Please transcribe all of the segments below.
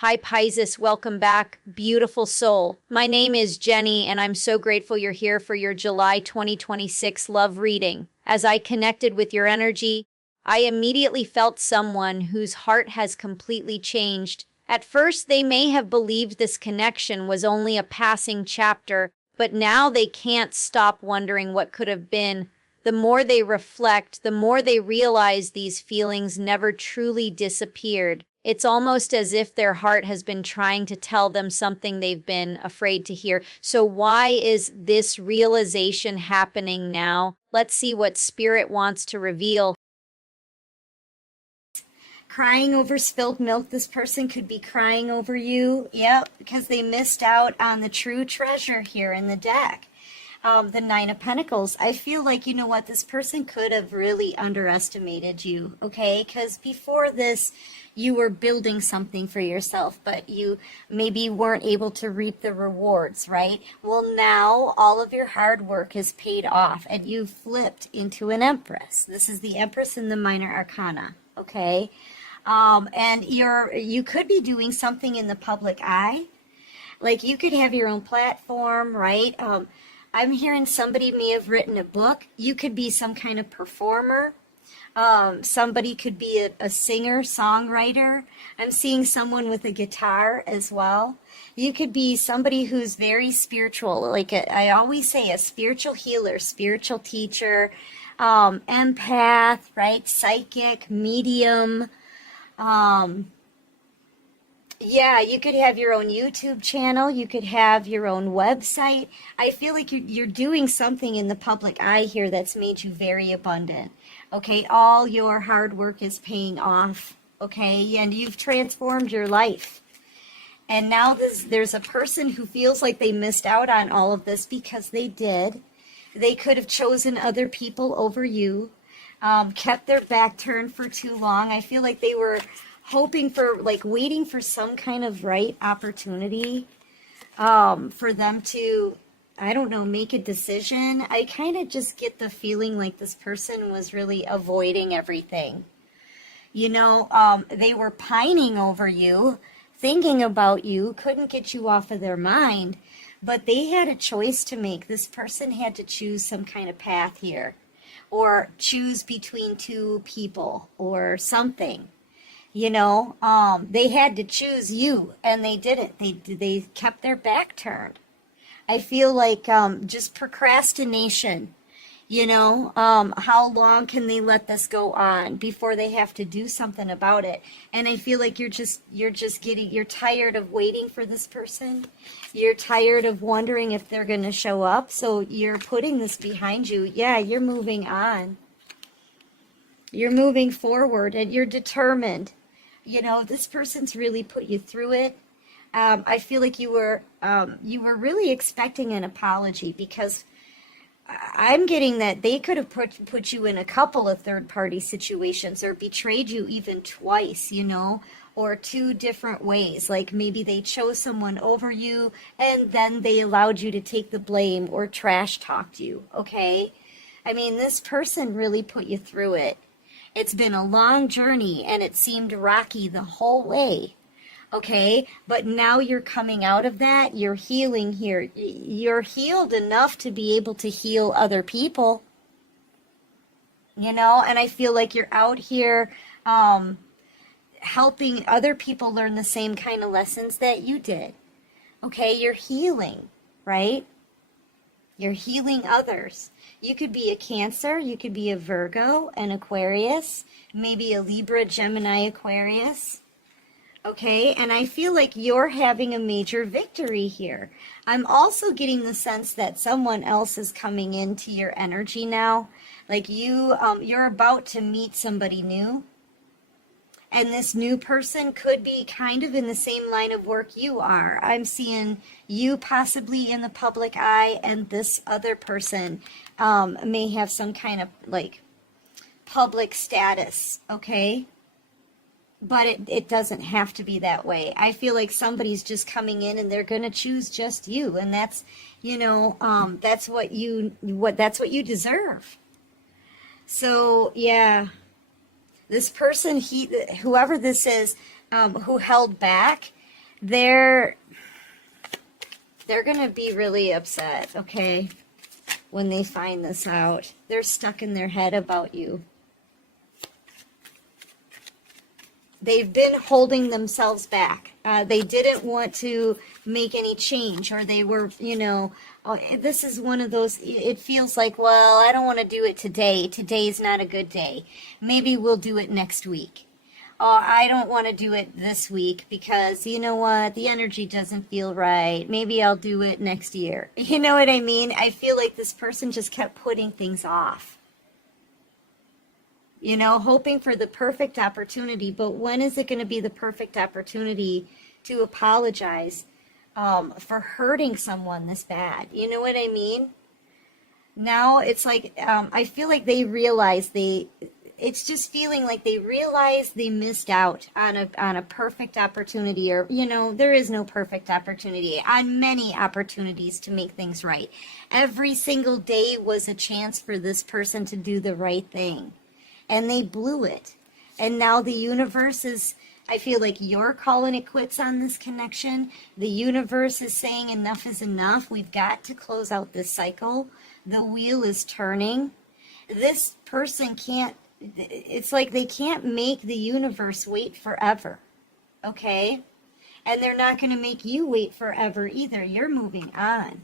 Hi, Pisces. Welcome back, beautiful soul. My name is Jenny, and I'm so grateful you're here for your July 2026 love reading. As I connected with your energy, I immediately felt someone whose heart has completely changed. At first, they may have believed this connection was only a passing chapter, but now they can't stop wondering what could have been. The more they reflect, the more they realize these feelings never truly disappeared. It's almost as if their heart has been trying to tell them something they've been afraid to hear. So why is this realization happening now? Let's see what Spirit wants to reveal. Crying over spilled milk. This person could be crying over you. Yep, because they missed out on the true treasure here in the deck. The Nine of Pentacles. I feel like, you know what, this person could have really underestimated you, okay? Because before this, you were building something for yourself, but you maybe weren't able to reap the rewards, right? Well, now all of your hard work is paid off, and you flipped into an Empress. This is the Empress in the Minor Arcana, okay? And you could be doing something in the public eye. Like, you could have your own platform, right? I'm hearing somebody may have written a book. You could be some kind of performer. Somebody could be a singer, songwriter. I'm seeing someone with a guitar as well. You could be somebody who's very spiritual, like I always say, a spiritual healer, spiritual teacher, empath, right? Psychic, medium. Yeah, you could have your own YouTube channel. You could have your own website. I feel like you're doing something in the public eye here that's made you very abundant. Okay, all your hard work is paying off. Okay, and you've transformed your life. And now there's a person who feels like they missed out on all of this because they did. They could have chosen other people over you, kept their back turned for too long. I feel like they were hoping for, like, waiting for some kind of right opportunity for them to, I don't know, make a decision. I kind of just get the feeling like this person was really avoiding everything. You know, they were pining over you, thinking about you, couldn't get you off of their mind, but they had a choice to make. This person had to choose some kind of path here, or choose between two people or something. You know, they had to choose you, and they didn't. They kept their back turned. I feel like just procrastination. You know, how long can they let this go on before they have to do something about it? And I feel like you're tired of waiting for this person. You're tired of wondering if they're going to show up. So you're putting this behind you. Yeah, you're moving on. You're moving forward, and you're determined. You know, this person's really put you through it. I feel like you were really expecting an apology, because I'm getting that they could have put you in a couple of third-party situations, or betrayed you even twice, you know, or two different ways. Like, maybe they chose someone over you, and then they allowed you to take the blame, or trash talked you, okay? I mean, this person really put you through it. It's been a long journey, and it seemed rocky the whole way, okay? But now you're coming out of that. You're healing here. You're healed enough to be able to heal other people, you know? And I feel like you're out here helping other people learn the same kind of lessons that you did, okay? You're healing, right? You're healing others. You could be a Cancer, you could be a Virgo, an Aquarius, maybe a Libra, Gemini, Aquarius. Okay, and I feel like you're having a major victory here. I'm also getting the sense that someone else is coming into your energy now. Like you're about to meet somebody new. And this new person could be kind of in the same line of work you are. I'm seeing you possibly in the public eye, and this other person may have some kind of, like, public status, okay? But it doesn't have to be that way. I feel like somebody's just coming in, and they're going to choose just you, and that's, you know, that's what you deserve. So, yeah. This person, whoever this is, who held back, they're going to be really upset, okay, when they find this out. They're stuck in their head about you. They've been holding themselves back. They didn't want to make any change, or they were, this is one of those, it feels like, well, I don't want to do it today. Today's not a good day. Maybe we'll do it next week. Oh, I don't want to do it this week because, you know what, the energy doesn't feel right. Maybe I'll do it next year. You know what I mean? I feel like this person just kept putting things off. Hoping for the perfect opportunity. But when is it going to be the perfect opportunity to apologize for hurting someone this bad? You know what I mean? Now it's like, I feel like they realize it's just feeling like they realize they missed out on a perfect opportunity, or, there is no perfect opportunity, on many opportunities to make things right. Every single day was a chance for this person to do the right thing. And they blew it. And now the universe is, I feel like you're calling it quits on this connection. The universe is saying enough is enough. We've got to close out this cycle. The wheel is turning. This person can't, it's like they can't make the universe wait forever. Okay? And they're not going to make you wait forever either. You're moving on.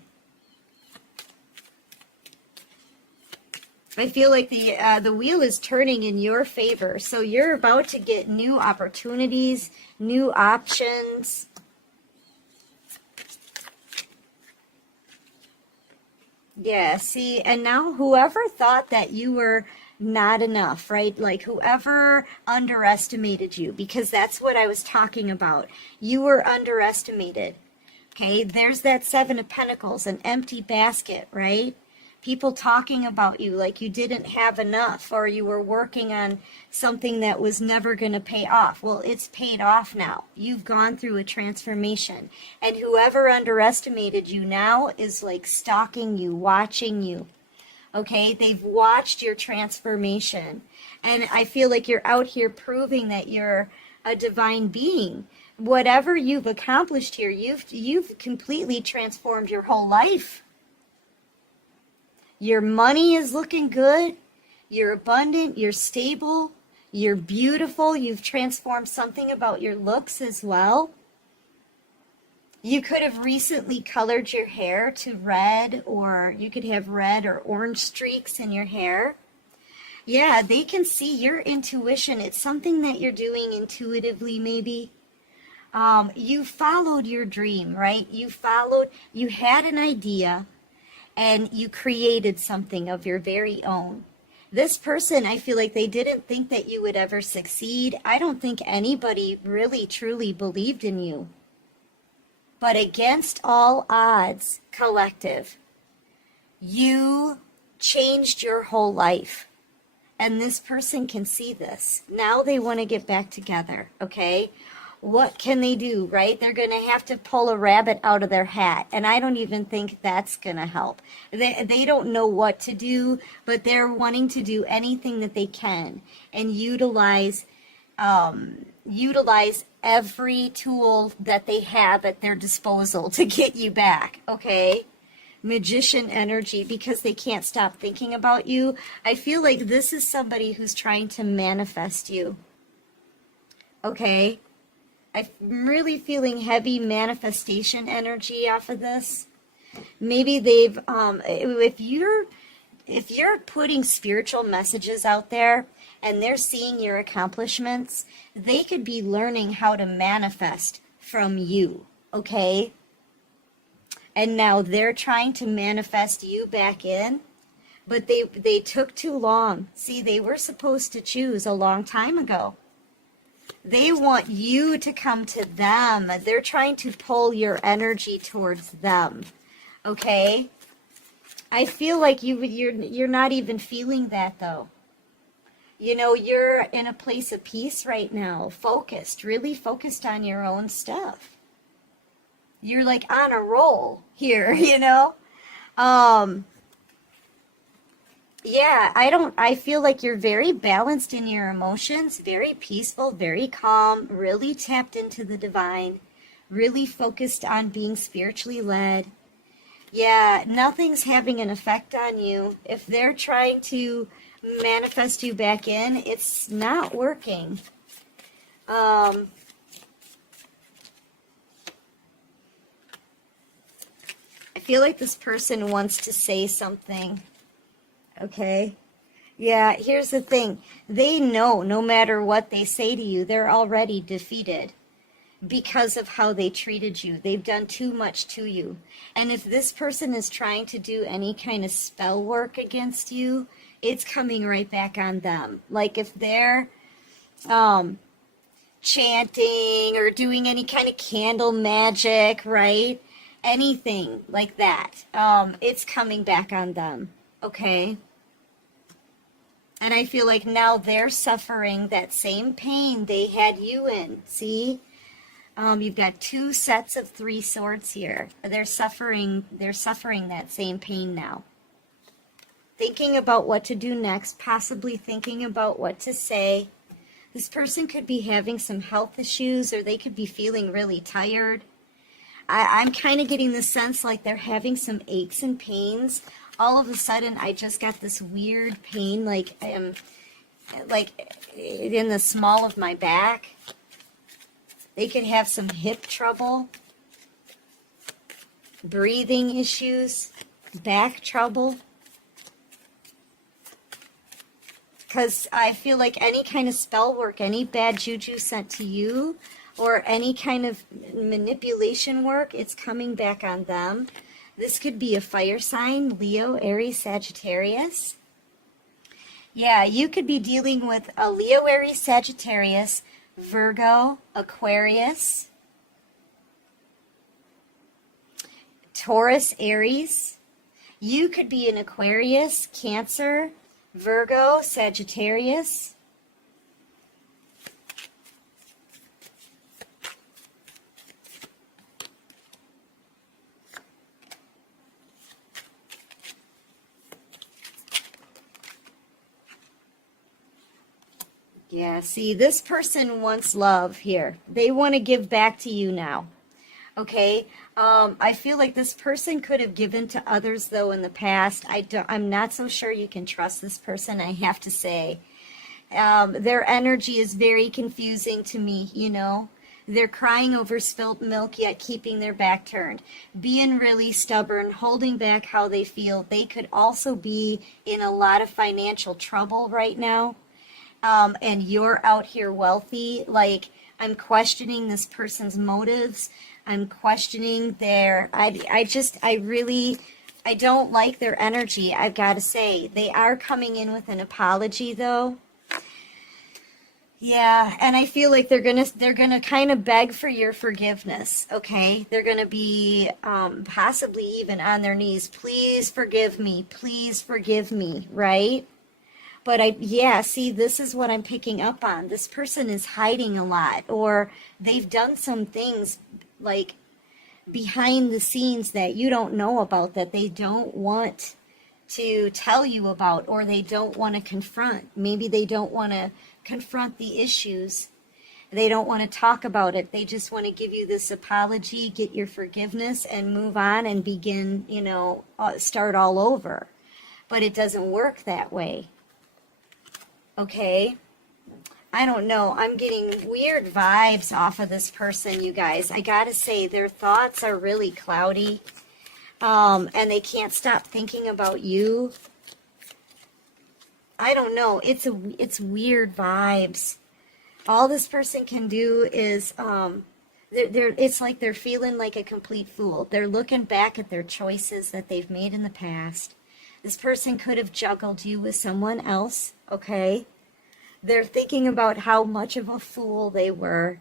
I feel like the wheel is turning in your favor. So you're about to get new opportunities, new options. Yeah, see, and now whoever thought that you were not enough, right? Like whoever underestimated you, because that's what I was talking about. You were underestimated. Okay, there's that Seven of Pentacles, an empty basket, right? People talking about you like you didn't have enough, or you were working on something that was never going to pay off. Well, it's paid off now. You've gone through a transformation. And whoever underestimated you now is like stalking you, watching you. Okay, they've watched your transformation. And I feel like you're out here proving that you're a divine being. Whatever you've accomplished here, you've completely transformed your whole life. Your money is looking good. You're abundant. You're stable. You're beautiful. You've transformed something about your looks as well. You could have recently colored your hair to red, or you could have red or orange streaks in your hair. Yeah, they can see your intuition. It's something that you're doing intuitively, maybe. You followed your dream, right? You had an idea. And you created something of your very own. This person, I feel like they didn't think that you would ever succeed. I don't think anybody really truly believed in you. But against all odds, collective, you changed your whole life. And this person can see this. Now they want to get back together, okay? What can they do, right? They're going to have to pull a rabbit out of their hat. And I don't even think that's going to help. They don't know what to do, but they're wanting to do anything that they can and utilize every tool that they have at their disposal to get you back, okay? Magician energy, because they can't stop thinking about you. I feel like this is somebody who's trying to manifest you, okay? I'm really feeling heavy manifestation energy off of this. Maybe they've, if you're putting spiritual messages out there and they're seeing your accomplishments, they could be learning how to manifest from you, okay? And now they're trying to manifest you back in, but they took too long. See, they were supposed to choose a long time ago. They want you to come to them. They're trying to pull your energy towards them. Okay? I feel like you're not even feeling that though. You're in a place of peace right now, focused, really focused on your own stuff. You're like on a roll here, Yeah, I feel like you're very balanced in your emotions, very peaceful, very calm, really tapped into the divine, really focused on being spiritually led. Yeah, nothing's having an effect on you. If they're trying to manifest you back in, it's not working. I feel like this person wants to say something. Okay? Yeah, here's the thing. They know no matter what they say to you, they're already defeated because of how they treated you. They've done too much to you. And if this person is trying to do any kind of spell work against you, it's coming right back on them. Like if they're chanting or doing any kind of candle magic, right? Anything like that, it's coming back on them, okay? And I feel like now they're suffering that same pain they had you in, see? You've got 2 sets of 3 swords here. They're suffering that same pain now. Thinking about what to do next, possibly thinking about what to say. This person could be having some health issues, or they could be feeling really tired. I'm kind of getting the sense like they're having some aches and pains. All of a sudden, I just got this weird pain, like in the small of my back. They could have some hip trouble, breathing issues, back trouble. Because I feel like any kind of spell work, any bad juju sent to you, or any kind of manipulation work, it's coming back on them. This could be a fire sign, Leo, Aries, Sagittarius. Yeah, you could be dealing with a Leo, Aries, Sagittarius, Virgo, Aquarius, Taurus, Aries. You could be an Aquarius, Cancer, Virgo, Sagittarius. Yeah, see, this person wants love here. They want to give back to you now. Okay, I feel like this person could have given to others, though, in the past. I'm not so sure you can trust this person, I have to say. Their energy is very confusing to me, you know. They're crying over spilt milk, yet keeping their back turned. Being really stubborn, holding back how they feel. They could also be in a lot of financial trouble right now. And you're out here wealthy. Like, I'm questioning this person's motives. I'm questioning their, I don't like their energy, I've got to say. They are coming in with an apology, though. Yeah, and I feel like they're gonna kind of beg for your forgiveness, okay? They're gonna be possibly even on their knees. Please forgive me, right? But see, this is what I'm picking up on. This person is hiding a lot, or they've done some things like behind the scenes that you don't know about, that they don't want to tell you about, or they don't want to confront. Maybe they don't want to confront the issues. They don't want to talk about it. They just want to give you this apology, get your forgiveness, and move on and begin, start all over. But it doesn't work that way. Okay? I don't know. I'm getting weird vibes off of this person, you guys. I gotta say, their thoughts are really cloudy. And they can't stop thinking about you. I don't know. It's weird vibes. All this person can do is, it's like they're feeling like a complete fool. They're looking back at their choices that they've made in the past. This person could have juggled you with someone else, okay? They're thinking about how much of a fool they were.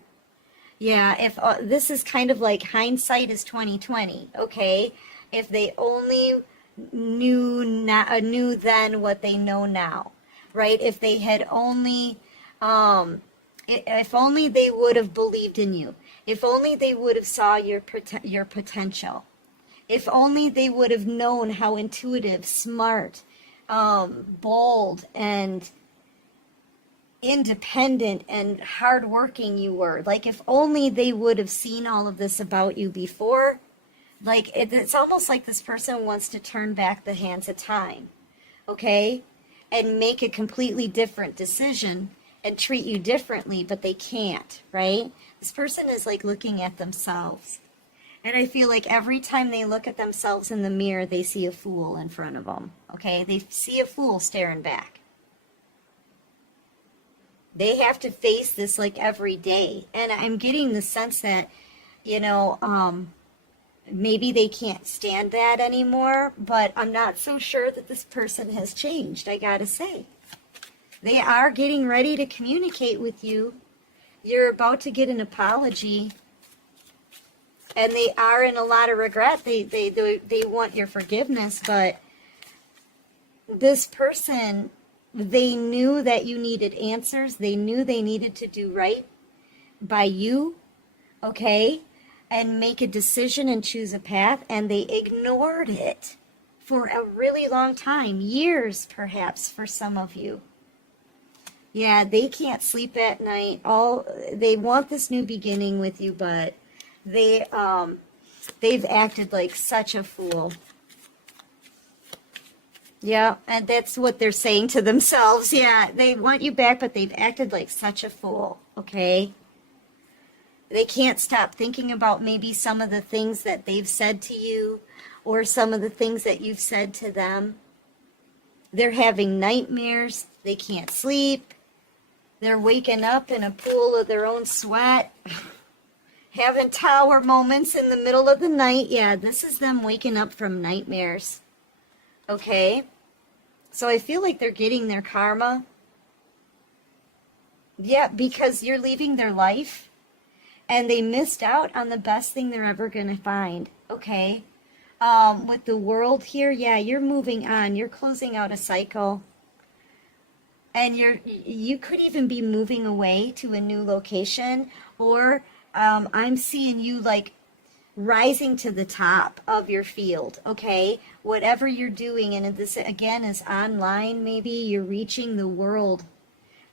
Yeah, if this is kind of like hindsight is 2020, okay? If they only knew then what they know now, right? If they had only, if only they would have believed in you. If only they would have saw your potential. If only they would have known how intuitive, smart, bold, and independent and hardworking you were. Like, if only they would have seen all of this about you before. Like, it's almost like this person wants to turn back the hands of time, okay? And make a completely different decision and treat you differently, but they can't, right? This person is like looking at themselves. And I feel like every time they look at themselves in the mirror, they see a fool in front of them, okay? They see a fool staring back. They have to face this like every day. And I'm getting the sense that, you know, maybe they can't stand that anymore, but I'm not so sure that this person has changed, I gotta say. They are getting ready to communicate with you. You're about to get an apology. And they are in a lot of regret. They want your forgiveness, but this person, they knew that you needed answers. They knew they needed to do right by you, okay? And make a decision and choose a path, and they ignored it for a really long time, years perhaps for some of you. Yeah, they can't sleep at night. They want this new beginning with you, but they've acted like such a fool. Yeah, and that's what they're saying to themselves. Yeah, they want you back, but they've acted like such a fool, okay? They can't stop thinking about maybe some of the things that they've said to you or some of the things that you've said to them. They're having nightmares. They can't sleep. They're waking up in a pool of their own sweat. Having tower moments in the middle of the night. Yeah, this is them waking up from nightmares. Okay? So I feel like they're getting their karma. Yeah, because you're leaving their life. And they missed out on the best thing they're ever going to find. Okay? With the world here, yeah, you're moving on. You're closing out a cycle. And you could even be moving away to a new location. Or I'm seeing you like rising to the top of your field, okay? Whatever you're doing, and this again is online, maybe you're reaching the world,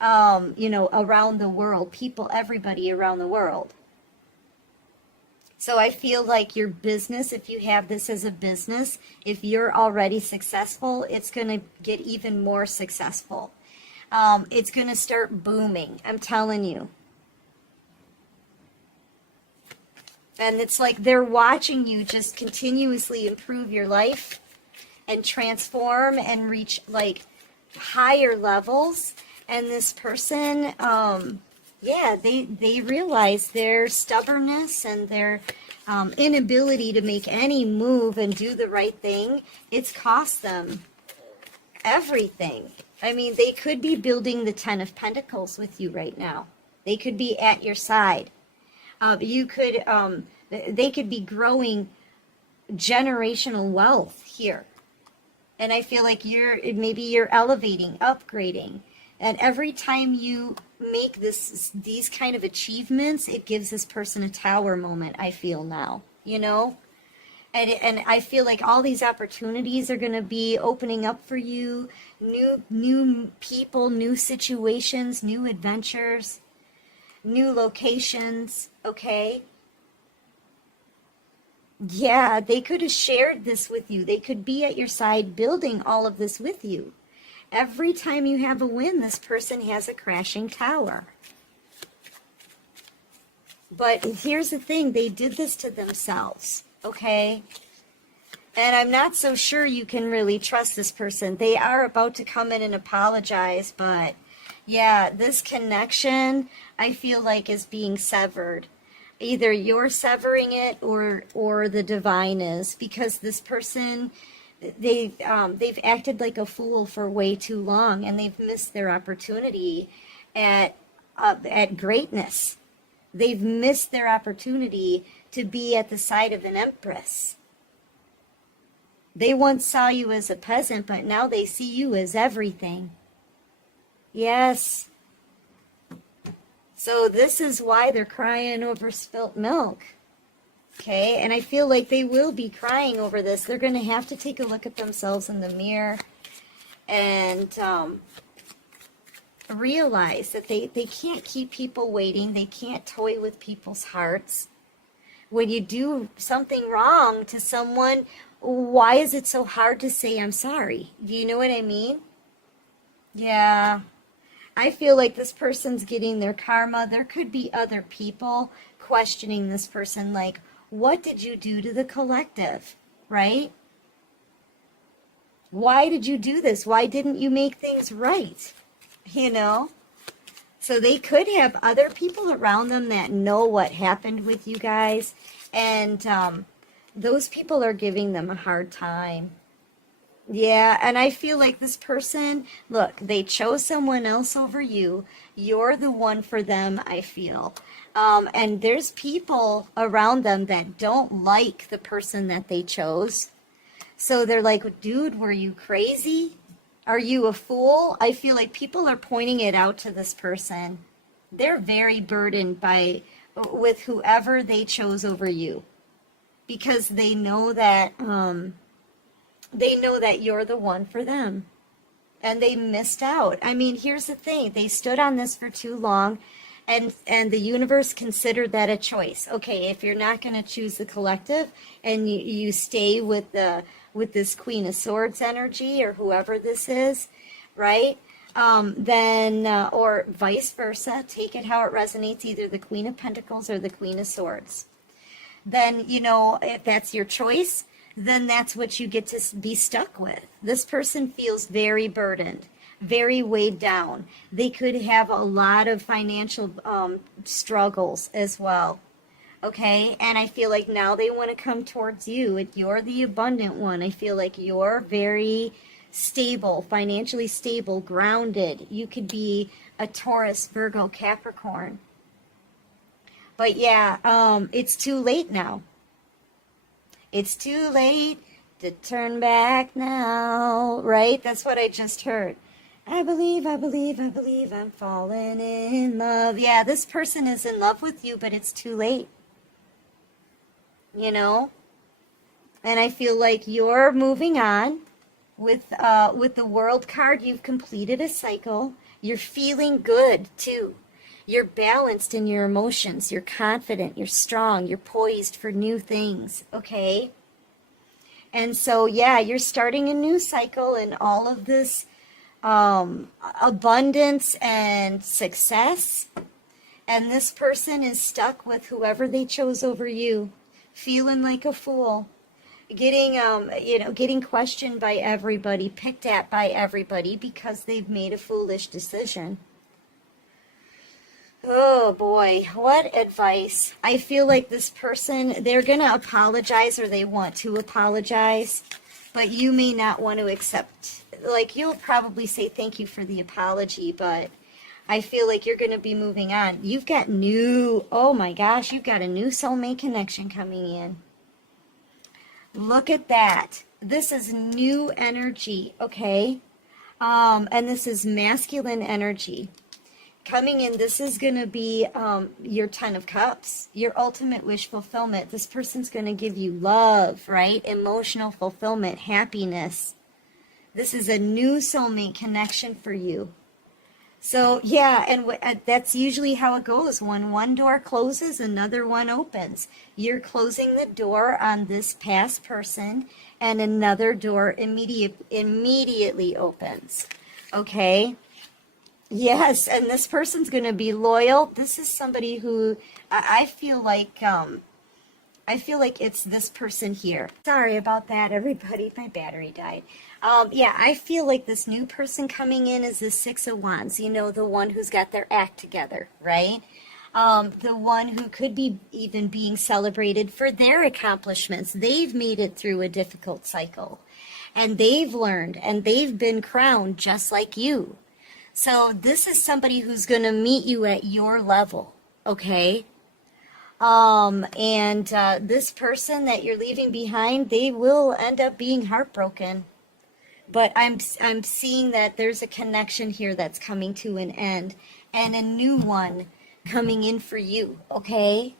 you know, around the world, people, everybody around the world. So I feel like your business, if you have this as a business, if you're already successful, it's going to get even more successful. It's going to start booming, I'm telling you. And it's like they're watching you just continuously improve your life and transform and reach like higher levels. And this person, yeah, they realize their stubbornness and their inability to make any move and do the right thing. It's cost them everything. I mean, they could be building the 10 of Pentacles with you right now. They could be at your side. They could be growing generational wealth here. And I feel like maybe you're elevating, upgrading. And every time you make these kind of achievements, it gives this person a tower moment, I feel now, you know? And I feel like all these opportunities are going to be opening up for you. New people, new situations, new adventures, new locations, okay? Yeah, they could have shared this with you. They could be at your side building all of this with you. Every time you have a win, this person has a crashing tower. But here's the thing, they did this to themselves, okay? And I'm not so sure you can really trust this person. They are about to come in and apologize, but yeah, this connection, I feel like, is being severed. Either you're severing it or the divine is, because this person, they've acted like a fool for way too long, and they've missed their opportunity at greatness. They've missed their opportunity to be at the side of an empress. They once saw you as a peasant, but now they see you as everything. Yes. So this is why they're crying over spilt milk. Okay, and I feel like they will be crying over this. They're going to have to take a look at themselves in the mirror and realize that they can't keep people waiting. They can't toy with people's hearts. When you do something wrong to someone, why is it so hard to say I'm sorry? Do you know what I mean? Yeah. I feel like this person's getting their karma. There could be other people questioning this person, like, what did you do to the collective, right? Why did you do this? Why didn't you make things right? You know? So they could have other people around them that know what happened with you guys, and those people are giving them a hard time. Yeah, and I feel like this person, look, they chose someone else over you. You're the one for them, I feel. And there's people around them that don't like the person that they chose. So they're like, dude, were you crazy? Are you a fool? I feel like people are pointing it out to this person. They're very burdened with whoever they chose over you, because they know that you're the one for them, and they missed out. I mean, here's the thing: they stood on this for too long, and the universe considered that a choice. Okay, if you're not going to choose the collective, and you stay with this Queen of Swords energy, or whoever this is, right? Then or vice versa, take it how it resonates, either the Queen of Pentacles or the Queen of Swords. Then, if that's your choice, then that's what you get to be stuck with. This person feels very burdened, very weighed down. They could have a lot of financial struggles as well. Okay, and I feel like now they want to come towards you. You're the abundant one. I feel like you're very stable, financially stable, grounded. You could be a Taurus, Virgo, Capricorn. But yeah, it's too late now. It's too late to turn back now, right? That's what I just heard. I believe I'm falling in love. Yeah, this person is in love with you, but it's too late. And I feel like you're moving on with the World card. You've completed a cycle. You're feeling good too. You're balanced in your emotions. You're confident. You're strong. You're poised for new things. Okay. And so, yeah, you're starting a new cycle, and all of this abundance and success. And this person is stuck with whoever they chose over you, feeling like a fool, getting questioned by everybody, picked at by everybody because they've made a foolish decision. Oh boy, what advice. I feel like this person, they're going to apologize, or they want to apologize, but you may not want to accept. Like, you'll probably say thank you for the apology, but I feel like you're going to be moving on. You've got oh my gosh, you've got a new soulmate connection coming in. Look at that. This is new energy, okay? And this is masculine energy. Coming in, this is going to be your 10 of Cups, your ultimate wish fulfillment. This person's going to give you love, right? Emotional fulfillment, happiness. This is a new soulmate connection for you. So, yeah, and that's usually how it goes. When one door closes, another one opens. You're closing the door on this past person, and another door immediately opens. Okay? Yes, and this person's going to be loyal. This is somebody who I feel like it's this person here. Sorry about that, everybody. My battery died. Yeah, I feel like this new person coming in is the Six of Wands. The one who's got their act together, right? The one who could be even being celebrated for their accomplishments. They've made it through a difficult cycle, and they've learned, and they've been crowned just like you. So this is somebody who's going to meet you at your level, okay? This person that you're leaving behind, they will end up being heartbroken. But I'm seeing that there's a connection here that's coming to an end, and a new one coming in for you, okay?